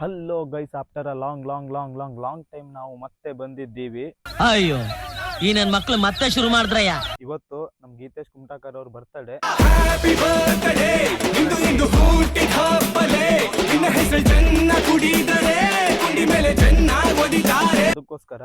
Hello guys, after a long time ನಾವು ಮತ್ತೆ ಬಂದಿದ್ದೀವಿ. ಅಯ್ಯೋ ಈ ನನ್ ಮಕ್ಳು ಮತ್ತೆ ಶುರು ಮಾಡಿದ್ರಯ್ಯ. ಇವತ್ತು ನಮ್ ಗೀತೇಶ್ ಕುಮಟಾಕರ್ ಅವ್ರ ಬರ್ತಡೇ. ಅದಕ್ಕೋಸ್ಕರ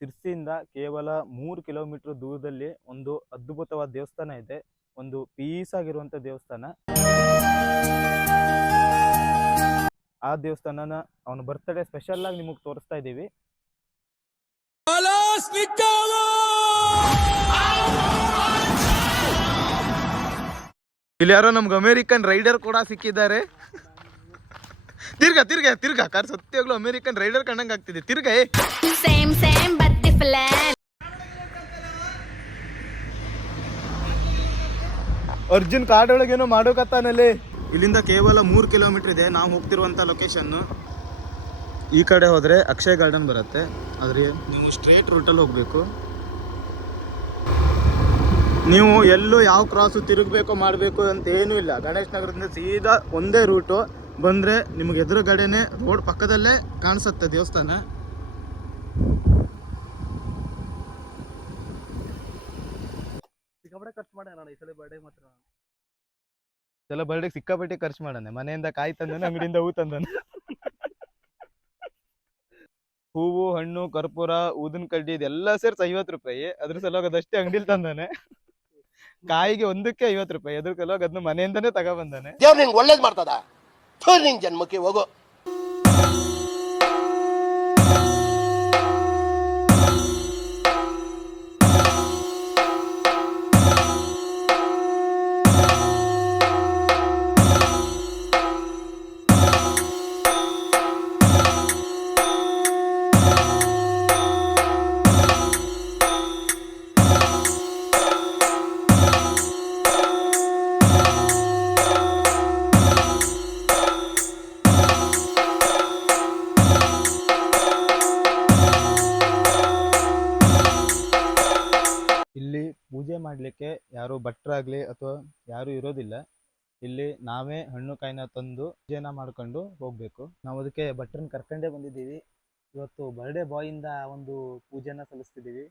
ಸಿರ್ಸಿಯಿಂದ ಕೇವಲ 3 ಕಿಲೋಮೀಟರ್ ದೂರದಲ್ಲಿ ಒಂದು ಅದ್ಭುತವಾದ ದೇವಸ್ಥಾನ ಇದೆ. ಒಂದು ಪೀಸ್ ಆಗಿರುವಂತ ದೇವಸ್ಥಾನ. ಆ ದೇವಸ್ಥಾನನ ಅವನ ಬರ್ತ್ಡೇ ಸ್ಪೆಷಲ್ ಆಗಿ ನಿಮಗೆ ತೋರಿಸ್ತಾ ಇದ್ದೀವಿ. ಇಲ್ಲಿ ಯಾರೋ ನಮ್ಗೆ ಅಮೇರಿಕನ್ ರೈಡರ್ ಕೂಡ ಸಿಕ್ಕಿದ್ದಾರೆ. ತಿರ್ಗಾ ತಿರ್ಗಾ ತಿರ್ಗಾ ಕಾರ್ ಸತ್ಯಾಗ್ಲೂ ಅಮೇರಿಕನ್ ರೈಡರ್ ಕಂಡಂಗ್ ಆಗ್ತಿದೆ. ತಿರ್ಗಾ ಅರ್ಜುನ್ ಕಾಡೊಳಗೇನೋ ಮಾಡೋಕತ್ತಾನಲ್ಲಿ. ಇಲ್ಲಿಂದ ಕೇವಲ 3 ಕಿಲೋಮೀಟರ್ ಇದೆ ನಾವು ಹೋಗ್ತಿರುವಂಥ ಲೊಕೇಶನ್ನು. ಈ ಕಡೆ ಹೋದರೆ ಅಕ್ಷಯ್ ಗಾರ್ಡನ್ ಬರುತ್ತೆ, ಆದರೆ ನೀವು ಸ್ಟ್ರೇಟ್ ರೂಟಲ್ಲಿ ಹೋಗಬೇಕು. ನೀವು ಎಲ್ಲೂ ಯಾವ ಕ್ರಾಸು ತಿರುಗಬೇಕು ಮಾಡಬೇಕು ಅಂತ ಏನೂ ಇಲ್ಲ. ಗಣೇಶ್ ನಗರದಿಂದ ಸೀದಾ ಒಂದೇ ರೂಟು ಬಂದರೆ ನಿಮಗೆ ಎದುರುಗಡೆನೆ ರೋಡ್ ಪಕ್ಕದಲ್ಲೇ ಕಾಣಿಸುತ್ತೆ ದೇವಸ್ಥಾನ. ಎಲ್ಲ ಬರ್ಡೇ ಸಿಕ್ಕಾಪಟ್ಟೆ ಖರ್ಚು ಮಾಡೋಣ. ಮನೆಯಿಂದ ಕಾಯಿ ತಂದಾನೆ, ಅಂಗಡಿಯಿಂದ ಹೂ ತಂದಾನೆ. ಹೂವು, ಹಣ್ಣು, ಕರ್ಪೂರ, ಊದಿನ ಕಡ್ಡಿ ಇದೆಲ್ಲ ಸೇರ್ಸಿ 50 ರೂಪಾಯಿ. ಅದ್ರ ಸಲುವಾಗಿ ಅದಷ್ಟೇ ಅಂಗಡಿಲಿ ತಂದಾನೆ. ಕಾಯಿಗೆ ಒಂದಕ್ಕೆ 50 ರೂಪಾಯಿ. ಅದ್ರ ಸಲುವಾಗಿ ಅದನ್ನ ಮನೆಯಿಂದಾನೇ ತಗೊಬಂದಾನೆ. ದೇವ್ರು ನಿಂಗೆ ಒಳ್ಳೇದು ಮಾಡ್ತದ, ನಿನ್ ಜನ್ಮಕ್ಕೆ ಹೋಗೋ. ಇಲ್ಲಿ ಪೂಜೆ ಮಾಡಲಿಕ್ಕೆ ಯಾರು ಭಟ್ರಾಗ್ಲಿ ಅಥವಾ ಯಾರು ಇರೋದಿಲ್ಲ. ಇಲ್ಲಿ ನಾವೇ ಹಣ್ಣು ಕಾಯಿನ ತಂದು ಪೂಜೆನ ಮಾಡ್ಕೊಂಡು ಹೋಗ್ಬೇಕು. ನಾವು ಅದಕ್ಕೆ ಭಟ್ರನ್ನ ಕರ್ಕೊಂಡೇ ಬಂದಿದ್ದೀವಿ. ಇವತ್ತು ಬರ್ಡೇ ಬಾಯ್ ಇಂದ ಒಂದು ಪೂಜೆನ ಸಲ್ಲಿಸ್ತಿದ್ದೀವಿ.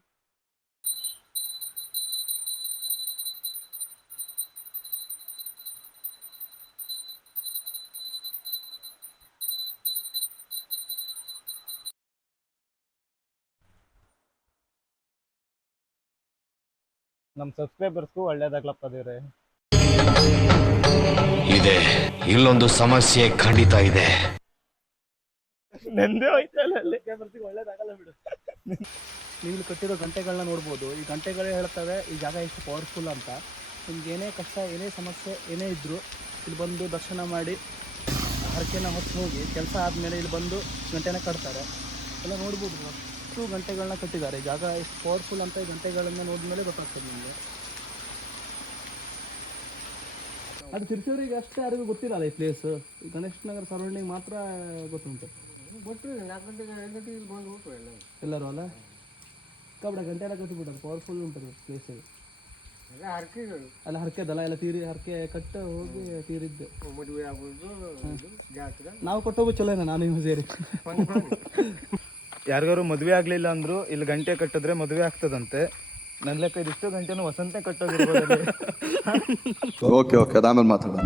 ನಮ್ಮ ಸಬ್ಸ್ಕ್ರೈಬರ್ಸ್ಗೂ ಒಳ್ಳೇದಾಗ್ಲಪ್ಪ ದೇವ್ರೆ. ಇದೆ ಇಲ್ಲೊಂದು ಸಮಸ್ಯೆ ಖಂಡಿತ ಇದೆ. ನಂದೇ ಹೋಯ್ತಲ್ಲ ಅಲ್ಲಿ. ಒಳ್ಳೇದಾಗಲ್ಲ ಬಿಡು. ನೀವು ಕಟ್ಟಿರೋ ಗಂಟೆಗಳನ್ನ ನೋಡ್ಬೋದು. ಈ ಗಂಟೆಗಳೇ ಹೇಳ್ತವೆ ಈ ಜಾಗ ಎಷ್ಟು ಪವರ್ಫುಲ್ ಅಂತ. ನಿಮ್ಗೆ ಏನೇ ಕಷ್ಟ, ಏನೇ ಸಮಸ್ಯೆ, ಏನೇ ಇದ್ದರೂ ಇಲ್ಲಿ ಬಂದು ದರ್ಶನ ಮಾಡಿ ಹರಕೆನ ಹೊತ್ತು ಹೋಗಿ ಕೆಲಸ ಆದಮೇಲೆ ಇಲ್ಲಿ ಬಂದು ಗಂಟೆನ ಕಟ್ತಾರೆ. ಎಲ್ಲ ನೋಡ್ಬೋದು. ಅಷ್ಟು ಗಂಟೆಗಳನ್ನ ಕಟ್ಟಿದ್ದಾರೆ. ಈ ಜಾಗ ಎಷ್ಟು ಪವರ್ಫುಲ್ ಅಂತ ಈ ಗಂಟೆಗಳನ್ನ ನೋಡಿದ್ಮೇಲೆ ಗೊತ್ತಾಗ್ತದೆ ನಿಮಗೆ. ಅದು ತಿರ್ಚೂರಿಗೆ ಅಷ್ಟೇ ಯಾರಿಗೂ ಗೊತ್ತಿರಲ್ಲ ಈ ಪ್ಲೇಸ್. ಈ ಗಣೇಶ್ ನಗರ ಸರೌಂಡಿಂಗ್ ಮಾತ್ರ ಗೊತ್ತುಂಟು. ಎಲ್ಲರೂ ಅಲ್ಲ ಕಬ್ಬಡ ಗಂಟೆ ಎಲ್ಲ ಕಟ್ಟಿಬಿಟ್ಟಾರೆ. ಪವರ್ಫುಲ್ ಉಂಟು ಪ್ಲೇಸ್. ಅಲ್ಲ ಹರಕೆದಲ್ಲ ಎಲ್ಲ ತೀರಿ ಹರಕೆ ಕಟ್ಟ ಹೋಗಿ ತೀರಿದ್ದು. ನಾವು ಕೊಟ್ಟೋಗು ಚಲೋ ಏನ. ನಾನು ಇವ್ ಸೇರಿ ಯಾರಿಗಾರು ಮದುವೆ ಆಗ್ಲಿಲ್ಲ ಅಂದ್ರು ಇಲ್ಲಿ ಗಂಟೆ ಕಟ್ಟಿದ್ರೆ ಮದುವೆ ಆಗ್ತದಂತೆ. ನನ್ನ ಲೆಕ್ಕ ಇದಿಷ್ಟು ಗಂಟೆನೂ ವಸಂತ ಕಟ್ಟೋದಿರ್ಬೋದು. ಓಕೆ ಓಕೆ, ಅದಾಮೇಲೆ ಮಾತಾಡೋಣ.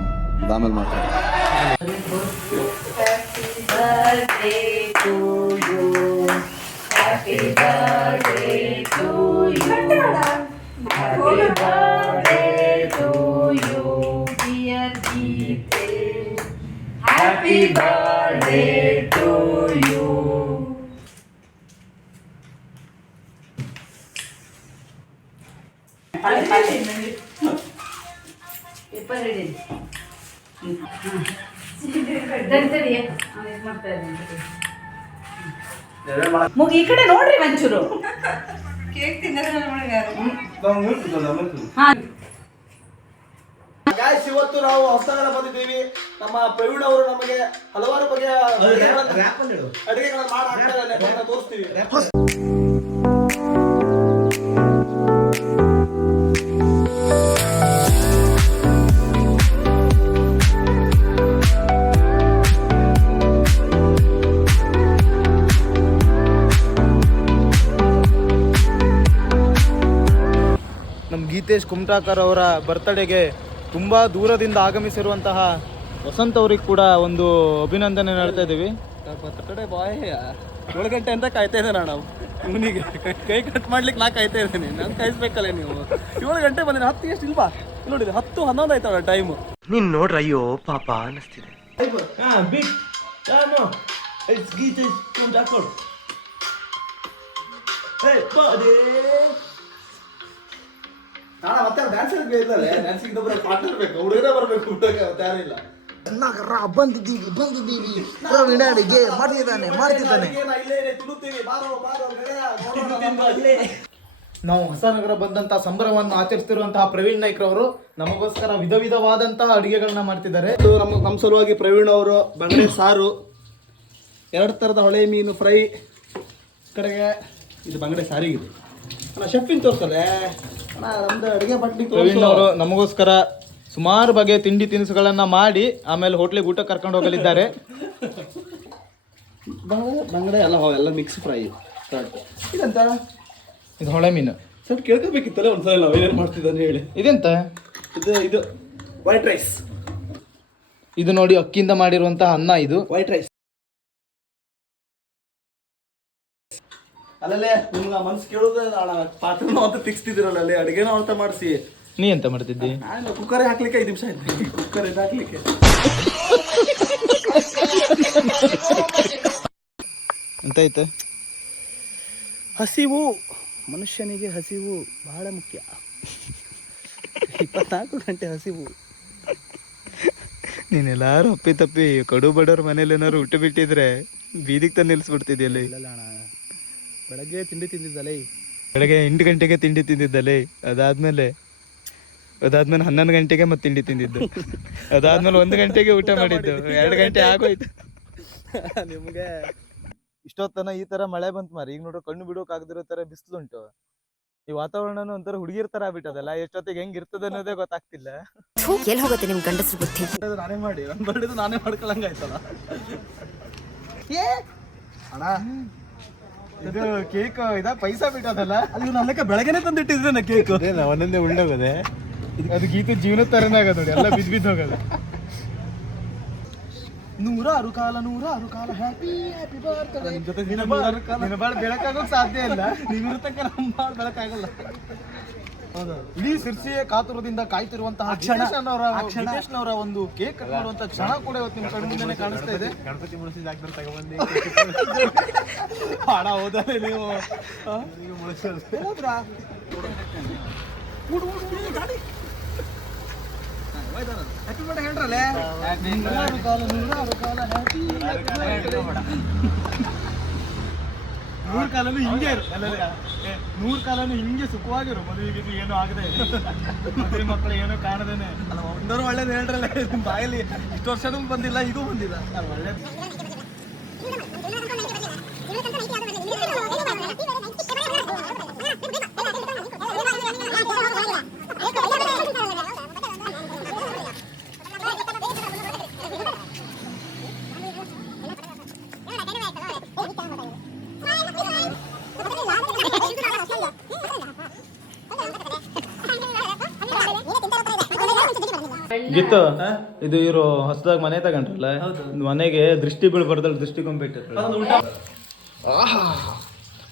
ಮುಗಿ ಈ ಕಡೆ ನೋಡ್ರಿ ಒಂಚೂರು. ಇವತ್ತು ನಾವು ಹೊಸನಗರ ಬಂದಿದ್ದೀವಿ. ನಮ್ಮ ಪ್ರವೀಣ್ ಅವರು ನಮಗೆ ಹಲವಾರು ಬಗೆಯ ಅಡುಗೆಗಳನ್ನ ಮಾಡಿ ಹಾಕ್ತಾರೆ, ತೋರಿಸ್ತೀವಿ. ಸಿದ್ದೇಶ್ ಕುಮಟಾಕರ್ ಅವರ ಬರ್ತ್ಡೇಗೆ ತುಂಬ ದೂರದಿಂದ ಆಗಮಿಸಿರುವಂತಹ ವಸಂತ್ ಅವ್ರಿಗೆ ಕೂಡ ಒಂದು ಅಭಿನಂದನೆ ಹೇಳ್ತಾ ಇದ್ದೀವಿ. ಬರ್ತಡೇ ಬಾಯ್ 7 ಗಂಟೆ ಅಂತ ಕಾಯ್ತಾ ಇದ್ದೇನೆ ನಾವು ಇವನಿಗೆ ಕೈ ಕಟ್ ಮಾಡ್ಲಿಕ್ಕೆ ನಾ ಕಾಯ್ತಾ ಇದ್ದೇನೆ. ನಾನು ಕಾಯಿಸ್ಬೇಕಲ್ಲ ನೀವು. 7 ಗಂಟೆ ಬಂದಿನ 10 ಎಷ್ಟು ಇಲ್ವಾ ನೋಡಿ 10-11 ಆಯ್ತವ ಟೈಮು. ನೀನ್ ನೋಡ್ರ ಅಯ್ಯೋ ಪಾಪ ಅನಿಸ್ತಿದೆ. ಮತ್ತೆ ಡ್ಯಾನ್ಸ್ ಡ್ಯಾನ್ಸಿಗೆ ಪಾರ್ಟ್ನರ್ ಬೇಕು, ಹುಡುಗರೇ ಬರ್ಬೇಕು, ಹುಡುಗ ಯಾರಿಲ್ಲ. ನಾವು ಹೊಸನಗರ ಬಂದಂತಹ ಸಂಭ್ರಮವನ್ನು ಆಚರಿಸ್ತಿರುವಂತಹ ಪ್ರವೀಣ್ ನಾಯ್ಕರವರು ನಮಗೋಸ್ಕರ ವಿಧ ವಿಧವಾದಂತಹ ಅಡಿಗೆಗಳನ್ನ ಮಾಡ್ತಿದ್ದಾರೆ. ನಮ್ಮ ಸಲುವಾಗಿ ಪ್ರವೀಣ್ ಅವರು ಬಂಗಡೆ ಸಾರು, 2 ಥರದ ಹೊಳೆ ಮೀನು ಫ್ರೈ, ಕಡೆಗೆ ಇದು ಬಂಗಡೆ ಸಾರಿಗಿದೆ. ಅಣ್ಣ ಶೆಫಿನ್ ತೋರಿಸಲ್ಲ ಅಣ್ಣ, ನಮ್ದು ಅಡುಗೆ ಪಟ್ಟಿ ಪ್ರವೀಣ್ ಅವರು ನಮಗೋಸ್ಕರ ಸುಮಾರು ಬಗೆಯ ತಿಂಡಿ ತಿನಿಸುಗಳನ್ನ ಮಾಡಿ ಆಮೇಲೆ ಹೋಟ್ಲಿಗೆ ಊಟ ಕರ್ಕೊಂಡು ಹೋಗಲಿದ್ದಾರೆ. ಬಂಗಡೆ ಎಲ್ಲ ಮಿಕ್ಸ್ ಫ್ರೈ. ಇದಂತ ಇದು ಹೊಳೆ ಮೀನು. ಸ್ವಲ್ಪ ಕೇಳ್ಕೋಬೇಕಿತ್ತಲ್ಲ ಒಂದ್ಸಲ ನಾವು ಏನೇನು ಮಾಡ್ತಿದ್ದಾನೆ ಹೇಳಿ. ಇದೆಂತ? ಇದು ವೈಟ್ ರೈಸ್. ಇದು ನೋಡಿ ಅಕ್ಕಿಯಿಂದ ಮಾಡಿರುವಂತಹ ಅನ್ನ. ಇದು ವೈಟ್ ರೈಸ್. ಅಲ್ಲಲ್ಲೇ ನಿಮ್ಗೆ ಮನ್ಸು ಕೇಳೋದೇ ಪಾತ್ರನೂ ಅಂತ ತಿಕ್ಸ್ತಿದ್ದೀರಲ್ಲ ಅಲ್ಲಿ, ಅಡುಗೆನೂ ಅಂತ ಮಾಡಿಸಿ. ನೀ ಎಂತ ಮಾಡ್ತಿದ್ದಿ? ನಾನು ಕುಕ್ಕರೇ ಹಾಕ್ಲಿಕ್ಕೆ 5 ನಿಮಿಷ ಆಯ್ತು. ಕುಕ್ಕರ್ ಇದು ಹಾಕ್ಲಿಕ್ಕೆ ಎಂತಾಯ್ತು? ಹಸಿವು, ಮನುಷ್ಯನಿಗೆ ಹಸಿವು ಬಹಳ ಮುಖ್ಯ. 24 ಗಂಟೆ ಹಸಿವು. ನೀನೆಲ್ಲಾರು ಅಪ್ಪಿ ತಪ್ಪಿ ಕಡು ಬಡವ್ರ ಮನೇಲಿ ಏನಾರು ಊಟ ಬಿಟ್ಟಿದ್ರೆ ಬೀದಿಗೆ ತಂದು ನಿಲ್ಸ್ಬಿಡ್ತಿದ್ಯಲ್ಲ. ಇಲ್ಲ ಅಣ್ಣ, ಬೆಳಗ್ಗೆ ತಿಂಡಿ ತಿಂದಿದ್ದಲ್ಲೇ. ಬೆಳಗ್ಗೆ 8 ಗಂಟೆಗೆ ತಿಂಡಿ ತಿಂದಿದ್ದಲ್ಲೇ. ಅದಾದ್ಮೇಲೆ 11 ಗಂಟೆಗೆ ಮತ್ತೆ ತಿಂಡಿ ತಿಂದಿದ್ದು. ಅದಾದ್ಮೇಲೆ 1 ಗಂಟೆಗೆ ಊಟ ಮಾಡಿದ್ದು. 2 ಗಂಟೆ ಆಗೋಯ್ತು ನಿಮ್ಗೆ. ಇಷ್ಟೊತ್ತನ ಈ ತರ ಮಳೆ ಬಂತು ಮಾರಿ. ಈಗ ನೋಡ್ರಿ ಕಣ್ಣು ಬಿಡೋಕ್ ಆಗದಿರೋ ತರ ಬಿಸಿಲುಂಟು. ಈ ವಾತಾವರಣನೂ ಒಂಥರ ಹುಡುಗಿರ್ ತರ ಆಗ್ಬಿಟ್ಟದಲ್ಲ. ಎಷ್ಟೊತ್ತಿಗೆ ಹೆಂಗ್ ಇರ್ತದೆ ಅನ್ನೋದೇ ಗೊತ್ತಾಗ್ತಿಲ್ಲ. ಎಲ್ಲಿ ಹೋಗುತ್ತೆ ನಿಮ್ ಗಂಡಸ್ರು ಬುದ್ಧಿ? ನಾನೇ ಮಾಡಿ ನನ್ನ ಬರ್ಡಿದ್ದು ನಾನೇ ಮಾಡ್ಕೊಳಂಗ ಆಯ್ತಲ್ಲ. ಅಣ್ಣ ಇದು ಕೇಕ್ ಇದ ಪೈಸಾ ಬಿಟ್ಟದಲ್ಲ. ಅದು ನನ್ನ ಬೆಳಗ್ಗೆನೆ ತಂದಿಟ್ಟಿದ್ದೇನೆ ಕೇಕ್. ಒಂದೊಂದೇ ಉಳ್ಳೋಗದೆ. ಅದು ಗೀತು ಜೀವನ ತರನೇ ಆಗದ ನೋಡಿ, ಎಲ್ಲ ಬಿದ್ದು ಹೋಗದ. 106 ಕಾಲ 106 ಕಾಲ ಹ್ಯಾಪಿ ಹ್ಯಾಪಿ ಬರ್ತ್ಡೇ. ನಿಮ್ಮ ಜೊತೆ ದಿನ 106 ಕಾಲ ನಿನ್ನ ಬಾಳ ಬೆಳಕಾಗೋಕ್ ಸಾಧ್ಯ ಇಲ್ಲ. ನೀವು ಇರತಕ್ಕ ನಮ್ಮ ಬಾಳ ಬೆಳಕಾಗಲ್ಲ. ಹೌದು, ಇಡೀ ಸಿರ್ಸಿಯ ಕಾತುರದಿಂದ ಕಾಯ್ತಿರುವಂತಹ ಗಿರೀಶ್ನವರ ಒಂದು ಕೇಕ್ ಕಟ್ ಮಾಡುವಂತ ಕ್ಷಣ ಕೂಡ ಇವತ್ತು ನಿಮ್ಮ ಕಣ್ಣು ಮುಂದೆ ಕಾಣಿಸ್ತಾ ಇದೆ. ಗಣಪತಿ ಮುಳಿಸಿ ಜಾಗದಲ್ಲಿ ತಗೊಂಡ್ಬಂದು ಹಣ ಹೋದರೆ ನೀವು ಹ್ಯಾಪಿ ಬರ್ಡೇ ಹೇಳ್ರಲ್ಲೇ. 106 ಕಾಲ 106 ಕಾಲ ಹ್ಯಾಪಿ 100 ಕಾಲನು ಹಿಂಗೆ ಇರು. 100 ಕಾಲನು ಹಿಂಗೆ ಸುಖವಾಗಿರು. ಮದುವೆಗೆ ಏನೂ ಆಗದೆ, ಮದುವೆ ಮಕ್ಕಳು ಏನೋ ಕಾಣದೇನೆ. ಅಲ್ಲ, ಒಂದವರು ಒಳ್ಳೇದು ಹೇಳ್ರಲ್ಲ. ನಿಮ್ಮ ಬಾಯಲ್ಲಿ ಇಷ್ಟು ವರ್ಷನೂ ಬಂದಿಲ್ಲ, ಈಗೂ ಬಂದಿಲ್ಲ. ಒಳ್ಳೇದು. ಗೀತು, ಇದು ಇವರು ಹೊಸದಾಗಿ ಮನೆ ತಗೊಂಡ್ರಲ್ಲ, ಮನೆಗೆ ದೃಷ್ಟಿ ಬೀಳ್ಬಾರ್ದಲ್ಲ, ದೃಷ್ಟಿಗೊಂಬೆ ಇಟ್ಟಿರ್ತಾರೆ.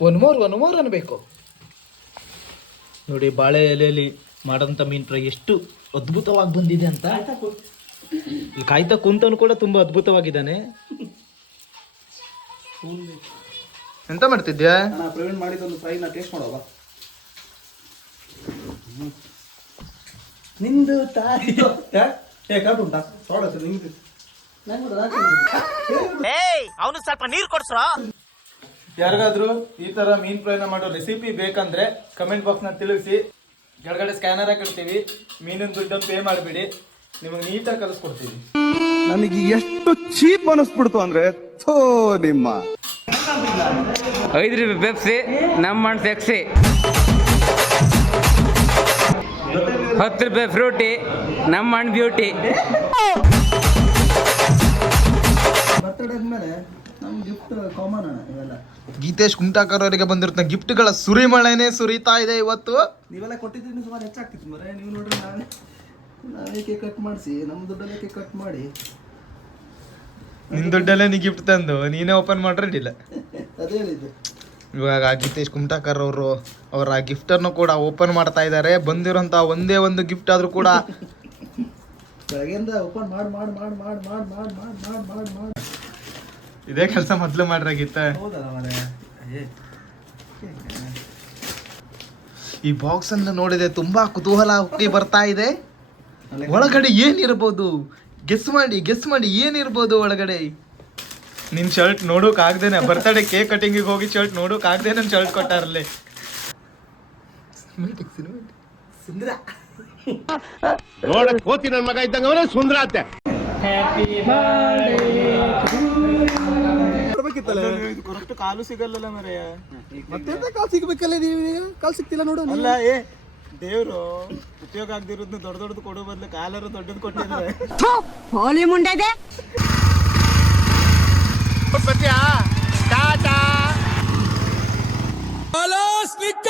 ಒನ್ ಮೋರ್ ಅನ್ಬೇಕು ನೋಡಿ. ಬಾಳೆ ಎಲೆಯಲ್ಲಿ ಮಾಡೋಂಥ ಮೀನ್ ಫ್ರೈ ಎಷ್ಟು ಅದ್ಭುತವಾಗಿ ಬಂದಿದೆ ಅಂತ. ಇಲ್ಲಿ ಕಾಯ್ತಾ ಕುಂತನು ಕೂಡ ತುಂಬಾ ಅದ್ಭುತವಾಗಿದ್ದಾನೆ. ಎಂತ ಮಾಡ್ತಿದ್ಯಾ? ಪ್ರವೀಣ್ ಮಾಡಿದೊಂದು ಫ್ರೈನ ಟೇಸ್ಟ್ ಮಾಡೋವಾ? ನಿಂದು ತಾಯಿ ಉಂಟಾ ಸೋಡ ನಿಂದು ಅವನು ಸ್ವಲ್ಪ ನೀರು ಕೊಡ್ಸ್ರ. ಯಾರಿಗಾದ್ರೂ ಈ ತರ ಮೀನ್ ಫ್ರೈನ ಮಾಡೋ ರೆಸಿಪಿ ಬೇಕಂದ್ರೆ ಕಮೆಂಟ್ ಬಾಕ್ಸ್ ನ ತಿಳಿಸಿ. ಕೆಳಗಡೆ ಸ್ಕ್ಯಾನರ್ ಹಾಕಿರ್ತೀವಿ. ಮೀನಿನ ದುಡ್ಡನ್ನು ಪೇ ಮಾಡಿಬಿಡಿ, ನಿಮಗೆ ನೀಟಾಗಿ ಕಲಿಸ್ಕೊಡ್ತೀವಿ. ನನಗೆ ಎಷ್ಟು ಚೀಪ್ ಅನಿಸ್ಬಿಡ್ತು ಅಂದ್ರೆ ಥೋ ನಿಮ್ಮ 5 ರೂಪಾಯಿ ಪೆಪ್ಸಿ, ನಮ್ಮ ಮಣ್ಣು ಸೆಕ್ಸಿ. 10 ರೂಪಾಯಿ ಫ್ರೂಟಿ, ನಮ್ಮ ಮಣ್ಣು ಬ್ಯೂಟಿ. ಬರ್ತಡೇ ಆದ್ಮೇಲೆ ನಮ್ಮ ಗಿಫ್ಟ್ ಕಾಮನ್ ಅಣ್ಣ ಇವೆಲ್ಲ. ಗೀತೇಶ್ ಕುಮಟಾಕರ್ ಅವರಿಗೆ ಬಂದಿರುತ್ತೆ ಗಿಫ್ಟ್ಗಳ ಸುರಿಮಳೆನೇ ಸುರಿತಾ ಇದೆ ಇವತ್ತು. ನೀವೆಲ್ಲ ಕೊಟ್ಟಿದ್ದೀನಿ ಸುಮಾರು ಹೆಚ್ಚಾಗ್ತಿತ್ತು ಮರೆ. ನೀವು ನೋಡ್ರಿ ನಾವೇ ಕೇಕ್ ಕಟ್ ಮಾಡಿಸಿ ನಮ್ಮ ದುಡ್ಡಲ್ಲೇ ಕೇಕ್ ಕಟ್ ಮಾಡಿ ನಿನ್ ದುಡ್ಡಲ್ಲೇ ನೀ ಗಿಫ್ಟ್ ತಂದು ನೀನೇ ಓಪನ್ ಮಾಡ್ರಿಲ್ಲ. ಅದೇ ಹೇಳಿದ್ದು. ಇವಾಗ ಗೀತೇಶ್ ಕುಮಟಾಕರ್ ಅವರು ಅವರ ಗಿಫ್ಟ್ ಅನ್ನು ಕೂಡ ಓಪನ್ ಮಾಡ್ತಾ ಇದ್ದಾರೆ. ಬಂದಿರೋಂತ ಒಂದೇ ಒಂದು ಗಿಫ್ಟ್ ಆದ್ರೂ ಕೂಡ ಬೆಳಗ್ಗೆಯಿಂದ ಓಪನ್ ಮಾಡಿ ಮಾಡಿ ಮಾಡಿ ಮಾಡಿ ಮಾಡಿ ಮಾಡಿ ಮಾಡಿ ಮಾಡಿ ಮಾಡಿ ಮಾಡಿ ಇದೇ ಕೆಲಸ ಮೊದ್ಲು ಮಾಡ್ರಾಗಿತ್ತ. ಹೌದಲ್ಲ ಮರೆ. ಈ ಬಾಕ್ಸ್ ಅನ್ನು ನೋಡಿದೆ ತುಂಬಾ ಕುತೂಹಲ ಹುಟ್ಟಿ ಬರ್ತಾ ಇದೆ. ಒಳಗಡೆ ಏನಿರ್ಬೋದು ಗೆಸ್ ಮಾಡಿ ಏನಿರ್ಬೋದು ಒಳಗಡೆ. ನಿನ್ ಶರ್ಟ್ ನೋಡೋಕ್ ಆಗ್ದೇನೆ ಬರ್ತಡೇ ಕೇಕ್ ಕಟಿಂಗಿಗೆ ಹೋಗಿ ಶರ್ಟ್ ನೋಡೋಕ್ ಆಗ್ದೆ ನನ್ ಶರ್ಟ್ ಕೊಟ್ಟಾರಲ್ಲಿ. ಸುಂದರ ನೋಡಕ್ ಹೋತಿ ನನ್ ಮಗ ಇದ್ದಂಗ ಅವನೇ ಸುಂದರ ಅತ್ತೆ. ಕೊರಷ್ಟು ಕಾಲು ಸಿಗಲ್ಲ ಮರೆಯ. ಮತ್ತೆ ಕಾಲು ಸಿಗ್ಬೇಕಲ್ಲ. ನೀವು ಕಾಲು ಸಿಗ್ತಿಲ್ಲ ನೋಡು. ಅಲ್ಲ ದೇವ್ರು ಉಪಯೋಗ ಆಗದಿರೋದ್ನ ದೊಡ್ಡ ದೊಡ್ಡದು ಕೊಡೋ ಬದಲು ಕಾಲರು ದೊಡ್ಡದು ಕೊಟ್ಟಿದ್ದಾರೆ. ಹೋಲಿ ಮುಂಡೆ ಟಾಟಾ ಸ್ನಿಗ್ಧ